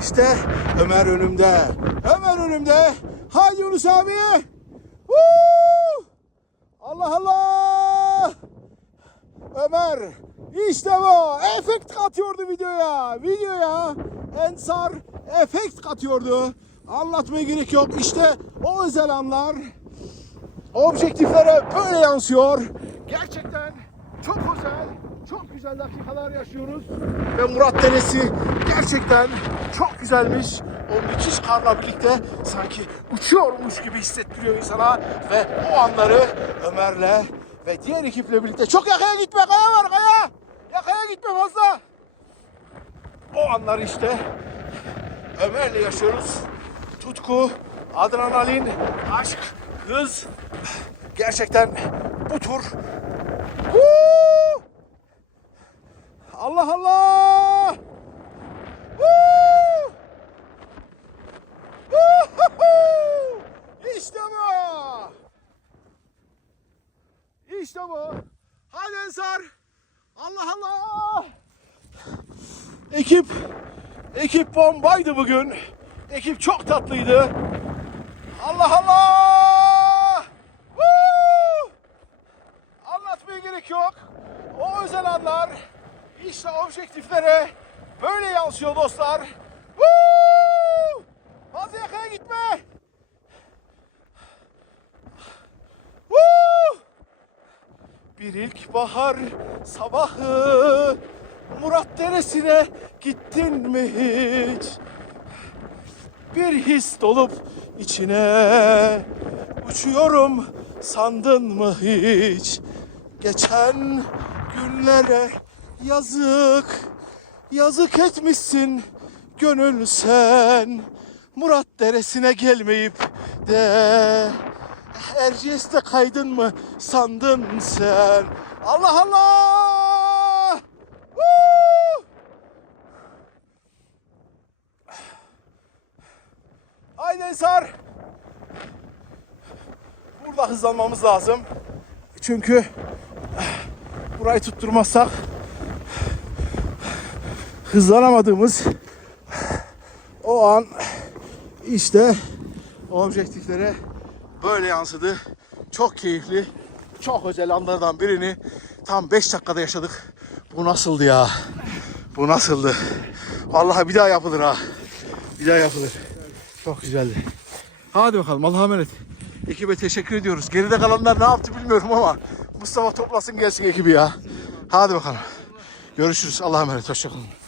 İşte Ömer önümde. Ömer önümde. Haydi Yunus abi. Woo! Allah Allah. Ömer işte bu. Efekt katıyordu videoya. Videoya Ensar efekt katıyordu. Anlatmaya gerek yok. İşte o özel anlar objektiflere böyle yansıyor. Gerçekten çok özel, çok güzel dakikalar yaşıyoruz. Ve Murat Deresi gerçekten çok güzelmiş. O müthiş karla birlikte sanki uçuyormuş gibi hissettiriyor insana. Ve o anları Ömer'le ve diğer ekiple birlikte çok yakaya gitme kaya var kaya. Yakaya gitme fazla. O anları işte Ömer'le yaşıyoruz. Tutku, adrenalin, aşk, hız. Gerçekten bu tur. Allah Allah! Woo! Woo! İşte bu! İşte bu. Hadi Ensar. Allah Allah! Ekip ekip bombaydı bugün. Ekip çok tatlıydı. Allah Allah! Woo! Anlatmaya gerek yok. O özel anlar işte objektiflere böyle yansıyor dostlar. Woo! Fazla yakaya gitme. Woo! Bir ilkbahar sabahı Murat Deresi'ne gittin mi hiç? Bir his dolup içine Uçuyorum sandın mı hiç? Geçen günlere yazık Yazık etmişsin gönül sen Murat Deresi'ne gelmeyip de Erciyes'te kaydın mı sandın sen? Allah Allah! Woo! Haydi Ensar. Burada hızlanmamız lazım. Çünkü burayı tutturmazsak hızlanamadığımız o an işte objektiflere böyle yansıdı. Çok keyifli, çok özel anlardan birini tam 5 dakikada yaşadık. Bu nasıldı ya? Bu nasıldı? Vallahi bir daha yapılır ha. Bir daha yapılır. Çok güzeldi. Hadi bakalım Allah'a emanet. Ekibe teşekkür ediyoruz. Geride kalanlar ne yaptı bilmiyorum ama Mustafa toplasın gelsin ekibi ya. Hadi bakalım. Görüşürüz. Allah'a emanet. Hoşçakalın.